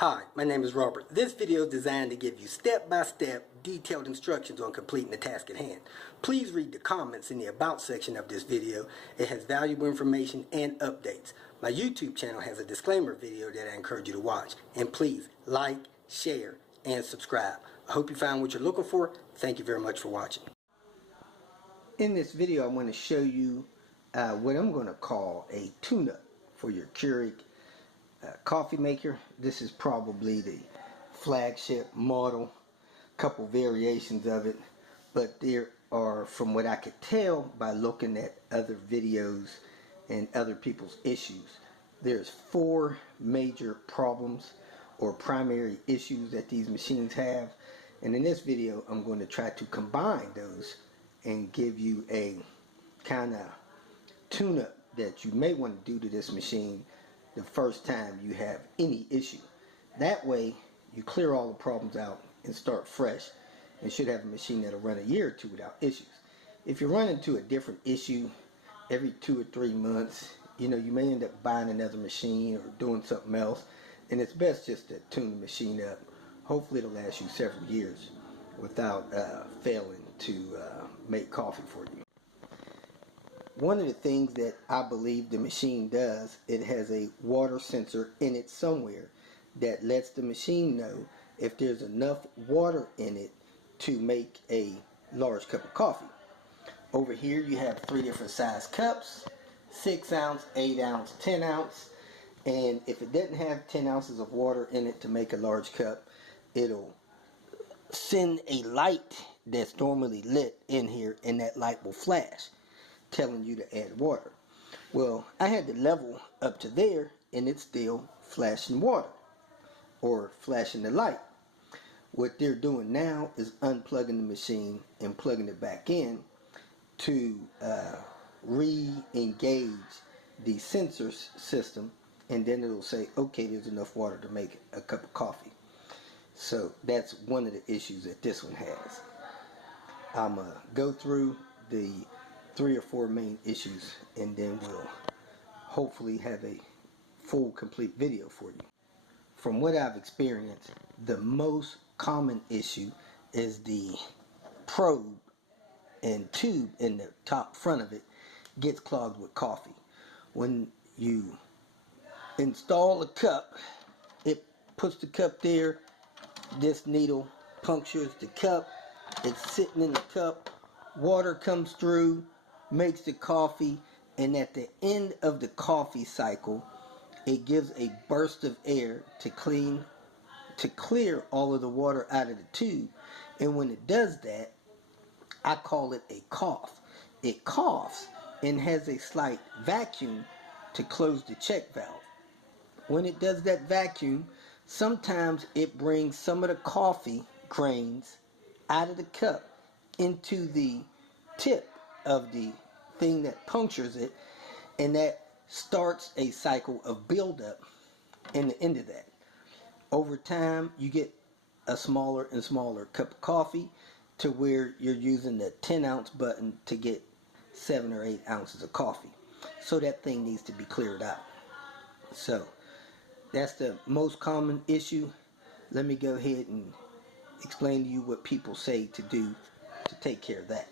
Hi, my name is Robert. This video is designed to give you step-by-step detailed instructions on completing the task at hand. Please read the comments in the About section of this video. It has valuable information and updates. My YouTube channel has a disclaimer video that I encourage you to watch. And please like, share, and subscribe. I hope you found what you're looking for. Thank you very much for watching. In this video, I want to show you what I'm going to call a tune-up for your Keurig coffee maker. This is probably the flagship model, couple variations of it, but there are, from what I could tell by looking at other videos and other people's issues, there's 4 major problems or primary issues that these machines have, and in this video I'm going to try to combine those and give you a kind of tune-up that you may want to do to this machine the first time you have any issue. That way you clear all the problems out and start fresh, and should have a machine that'll run a year or 2 without issues. If you run into a different issue every 2 or 3 months, you may end up buying another machine or doing something else, and it's best just to tune the machine up. Hopefully it'll last you several years without failing to make coffee for you. One of the things that I believe the machine does, it has a water sensor in it somewhere that lets the machine know if there's enough water in it to make a large cup of coffee. Over here you have 3 different size cups, 6 ounce, 8 ounce, 10 ounce, and if it doesn't have 10 ounces of water in it to make a large cup, it'll send a light that's normally lit in here, and that light will flash, telling you to add water. Well, I had the level up to there and it's still flashing water or flashing the light. What they're doing now is unplugging the machine and plugging it back in to re-engage the sensor system, and then it'll say, okay, there's enough water to make a cup of coffee. So that's one of the issues that this one has. I'm going to go through the 3 or 4 main issues, and then we'll hopefully have a full complete video for you. From what I've experienced, the most common issue is the probe and tube in the top front of it gets clogged with coffee. When you install a cup, it puts the cup there, this needle punctures the cup, it's sitting in the cup, water comes through, makes the coffee, and at the end of the coffee cycle it gives a burst of air to clear all of the water out of the tube. And when it does that, I call it a cough. It coughs and has a slight vacuum to close the check valve. When it does that vacuum, sometimes it brings some of the coffee grains out of the cup into the tip of the thing that punctures it, and that starts a cycle of buildup in the end of that. Over time you get a smaller and smaller cup of coffee to where you're using the 10 ounce button to get 7 or 8 ounces of coffee. So that thing needs to be cleared out. So that's the most common issue. Let me go ahead and explain to you what people say to do to take care of that.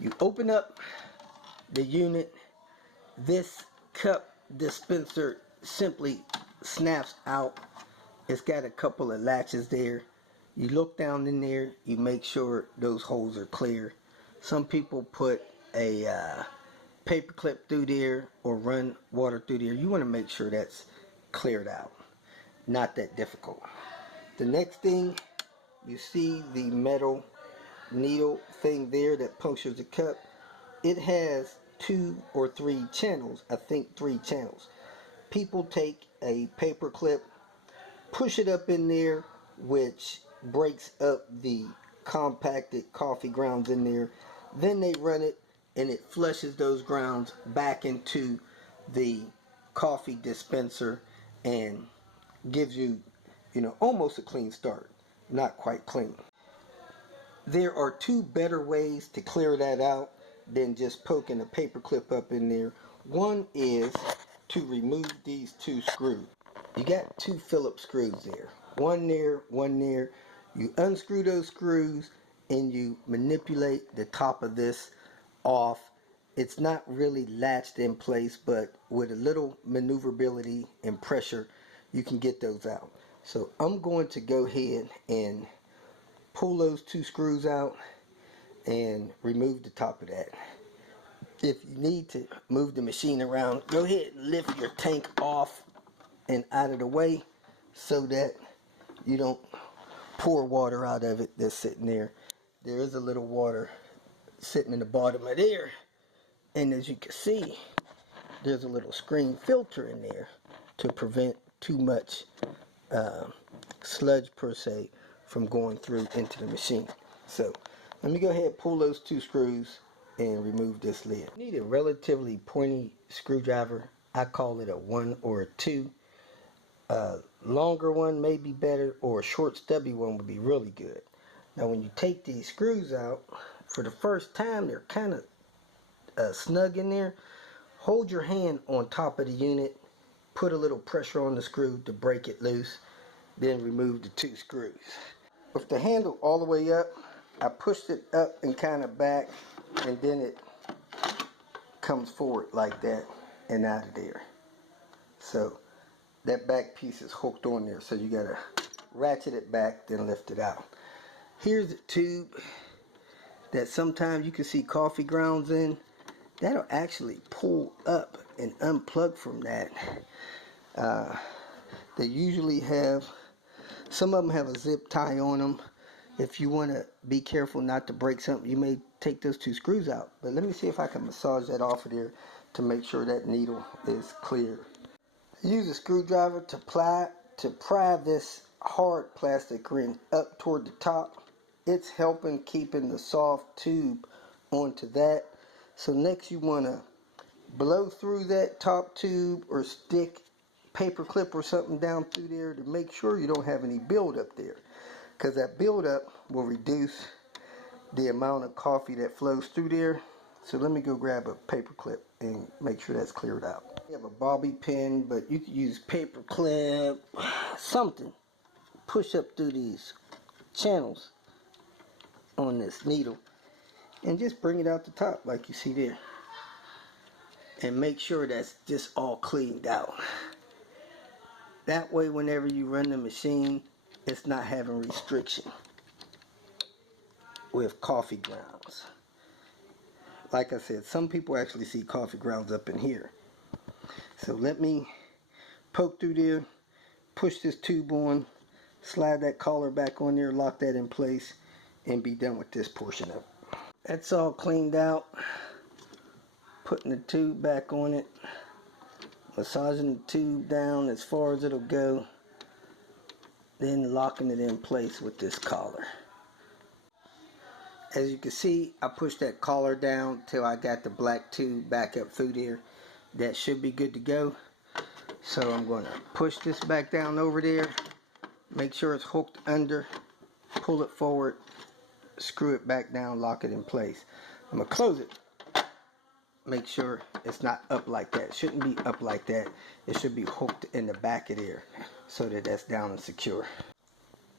You open up the unit. This cup dispenser simply snaps out. It's got a couple of latches there. You look down in there, you make sure those holes are clear. Some people put a paper clip through there or run water through there. You want to make sure that's cleared out. Not that difficult. The next thing, you see the metal needle thing there that punctures the cup. It has 2 or 3 channels. I think 3 channels. People take a paper clip, push it up in there, which breaks up the compacted coffee grounds in there. Then they run it and it flushes those grounds back into the coffee dispenser and gives you, almost a clean start. Not quite clean. There are 2 better ways to clear that out than just poking a paper clip up in there. One is to remove these 2 screws. you got two Phillips screws there. One there, one there. You unscrew those screws and you manipulate the top of this off. It's not really latched in place, but with a little maneuverability and pressure, you can get those out. So I'm going to go ahead and pull those two screws out and remove the top of that. If you need to move the machine around, go ahead and lift your tank off and out of the way so that you don't pour water out of it that's sitting there. There is a little water sitting in the bottom of there, and as you can see, there's a little screen filter in there to prevent too much sludge per se from going through into the machine. So let me go ahead and pull those two screws and remove this lid. You need a relatively pointy screwdriver. I call it a 1 or a 2. A longer one may be better, or a short stubby one would be really good. Now when you take these screws out, for the first time they're kind of snug in there. Hold your hand on top of the unit, put a little pressure on the screw to break it loose, then remove the two screws. With the handle all the way up, I pushed it up and kind of back, and then it comes forward like that and out of there. So that back piece is hooked on there, so you gotta ratchet it back, then lift it out. Here's a tube that sometimes you can see coffee grounds in. That'll actually pull up and unplug from that. They usually have, some of them have a zip tie on them. If you want to be careful not to break something, you may take those two screws out. But let me see if I can massage that off of there to make sure that needle is clear. Use a screwdriver to pry this hard plastic ring up toward the top. It's helping keeping the soft tube onto that. So next you want to blow through that top tube or stick paper clip or something down through there to make sure you don't have any buildup there, because that buildup will reduce the amount of coffee that flows through there. So let me go grab a paper clip and make sure that's cleared out. You have a bobby pin, but you could use paper clip, something. Push up through these channels on this needle and just bring it out the top like you see there. And make sure that's just all cleaned out. That way whenever you run the machine, it's not having restriction with coffee grounds. Like I said, some people actually see coffee grounds up in here. So let me poke through there, push this tube on, slide that collar back on there, lock that in place, and be done with this portion of it. That's all cleaned out. Putting the tube back on it, massaging the tube down as far as it'll go, then locking it in place with this collar. As you can see, I pushed that collar down till I got the black tube back up through there. That should be good to go. So I'm going to push this back down over there, make sure it's hooked under, pull it forward, screw it back down, lock it in place. I'm going to close it. Make sure it's not up like that. It shouldn't be up like that. It should be hooked in the back of there so that that's down and secure.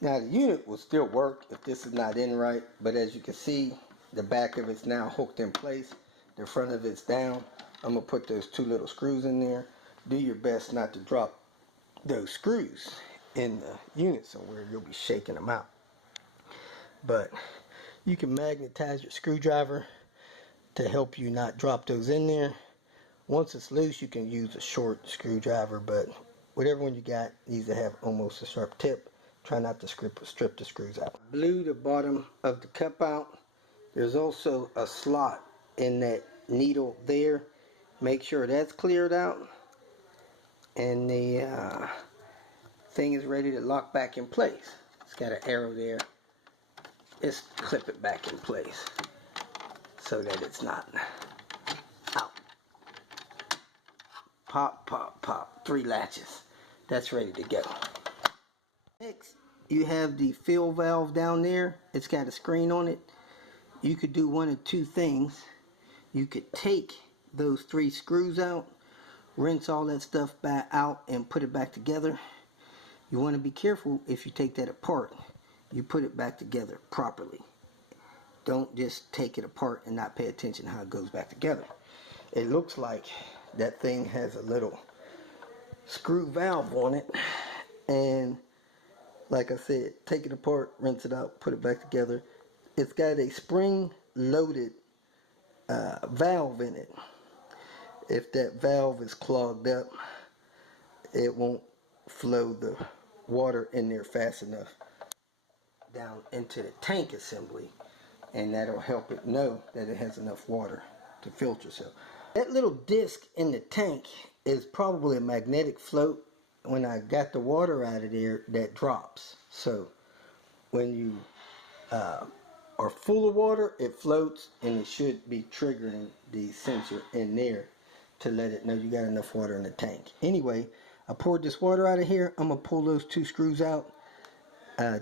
Now the unit will still work if this is not in right, but as you can see, the back of it's now hooked in place. The front of it's down. I'm going to put those two little screws in there. Do your best not to drop those screws in the unit somewhere. You'll be shaking them out. But you can magnetize your screwdriver to help you not drop those in there. Once it's loose, you can use a short screwdriver, but whatever one you got needs to have almost a sharp tip. Try not to strip the screws out. Blew the bottom of the cup out. There's also a slot in that needle there. Make sure that's cleared out, and the thing is ready to lock back in place. It's got an arrow there. Just clip it back in place so that it's not out. Pop, pop, pop. 3 latches. That's ready to go. Next, you have the fill valve down there. It's got a screen on it. You could do one of two things. You could take those 3 screws out, rinse all that stuff back out and put it back together. You want to be careful if you take that apart. You put it back together properly. Don't just take it apart and not pay attention how it goes back together. It looks like that thing has a little screw valve on it, and like I said, take it apart, rinse it out, put it back together. It's got a spring loaded valve in it. If that valve is clogged up, it won't flow the water in there fast enough down into the tank assembly, and that'll help it know that it has enough water to filter. So that little disc in the tank is probably a magnetic float. When I got the water out of there, that drops. So when you are full of water, it floats, and it should be triggering the sensor in there to let it know you got enough water in the tank. Anyway, I poured this water out of here. I'm gonna pull those two screws out,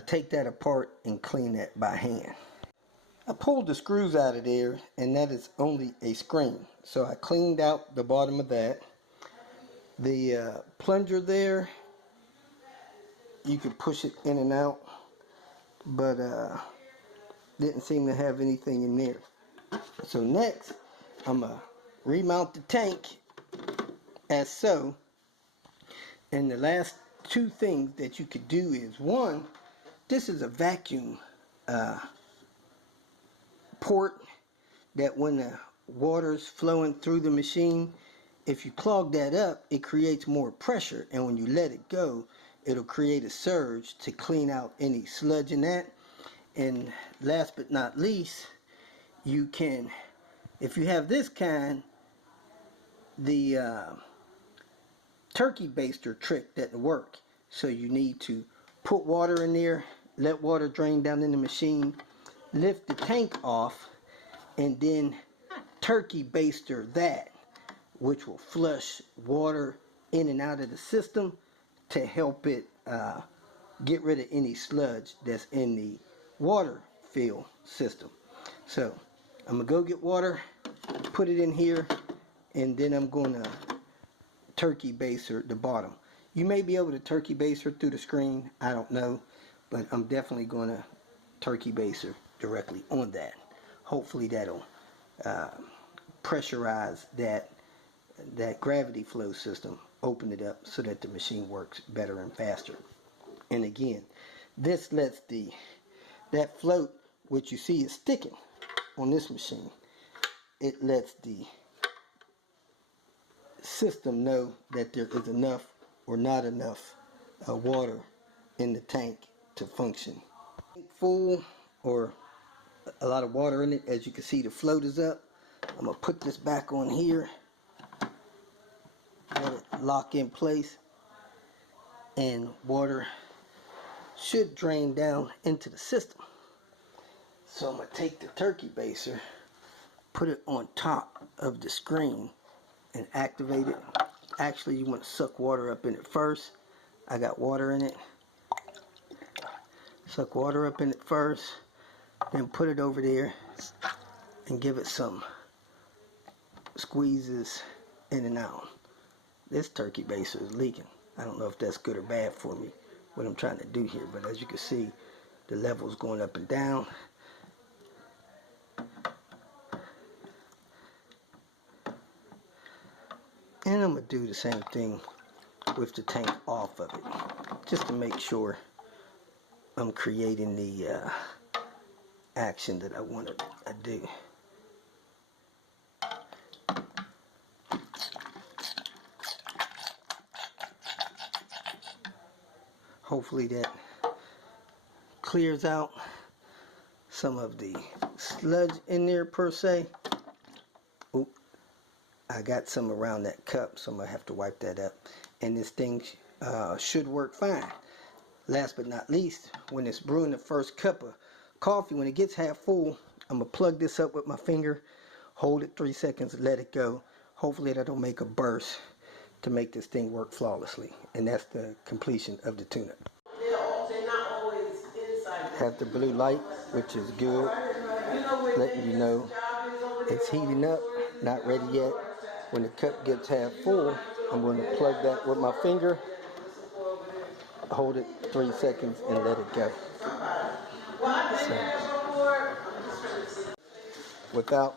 take that apart, and clean that by hand. I pulled the screws out of there, and that is only a screen. So I cleaned out the bottom of that. The plunger there, you could push it in and out, but didn't seem to have anything in there. So next, I'm gonna remount the tank as so. And the last two things that you could do is, one, this is a vacuum port that when the water's flowing through the machine, if you clog that up, it creates more pressure, and when you let it go, it'll create a surge to clean out any sludge in that. And last but not least, you can, if you have this kind, the turkey baster trick doesn't work. So you need to put water in there, let water drain down in the machine, lift the tank off, and then turkey baster that, which will flush water in and out of the system to help it get rid of any sludge that's in the water fill system. So I'm gonna go get water, put it in here, and then I'm gonna turkey baster the bottom. You may be able to turkey baster through the screen, I don't know, but I'm definitely gonna turkey baster directly on that. Hopefully that'll pressurize that gravity flow system, open it up so that the machine works better and faster. And again, this lets that float, which you see is sticking on this machine, it lets the system know that there is enough or not enough water in the tank to function. Full or a lot of water in it, as you can see the float is up. I'm gonna put this back on here, let it lock in place, and water should drain down into the system. So I'm gonna take the turkey baster, put it on top of the screen, and activate it. Actually, you want to suck water up in it first. I got water in it. Suck water up in it first, then put it over there and give it some squeezes in and out. This turkey baster is leaking. I don't know if that's good or bad for me, what I'm trying to do here, but as you can see, the level's going up and down. And I'm going to do the same thing with the tank off of it, just to make sure I'm creating the action that I want to do. Hopefully that clears out some of the sludge in there per se. Oop, I got some around that cup, so I'm going to have to wipe that up. And this thing should work fine. Last but not least, when it's brewing the first cup of coffee, when it gets half full, I'm going to plug this up with my finger, hold it 3 seconds, let it go. Hopefully that'll make a burst to make this thing work flawlessly. And that's the completion of the tune-up. Have the blue light, which is good, letting you know it's heating up, not ready yet. When the cup gets half full, I'm going to plug that with my finger, hold it 3 seconds, and let it go. So, without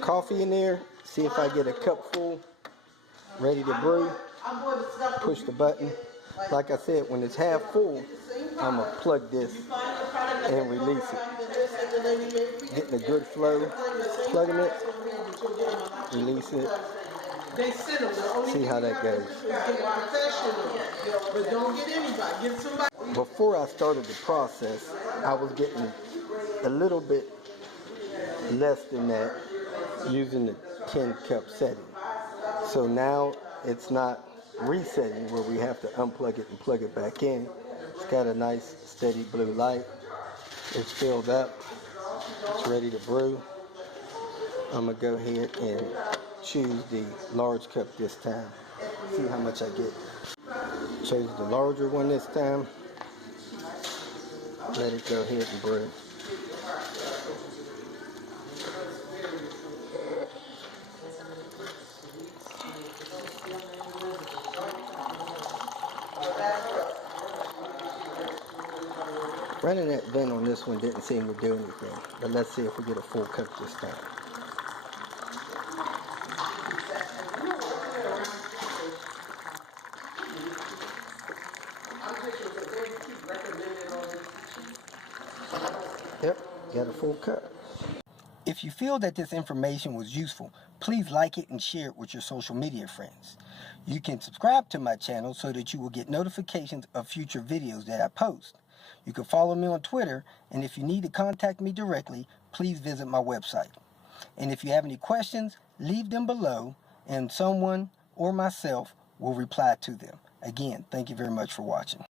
coffee in there, see if I get a cup full, ready to brew. Push the button. Like I said, when it's half full, I'm going to plug this and release it. Getting a good flow, plugging it, release it. See how that goes. Before I started the process, I was getting a little bit less than that using the 10 cup setting. So now it's not resetting where we have to unplug it and plug it back in. It's got a nice steady blue light. It's filled up. It's ready to brew. I'm going to go ahead and choose the large cup this time. See how much I get. Chose the larger one this time. Let it go ahead and brew. Running that vent on this one didn't seem to do anything, but let's see if we get a full cup this time. Yep, got a full cup. If you feel that this information was useful, please like it and share it with your social media friends. You can subscribe to my channel so that you will get notifications of future videos that I post. You can follow me on Twitter, and if you need to contact me directly, please visit my website. And if you have any questions, leave them below, and someone or myself will reply to them. Again, thank you very much for watching.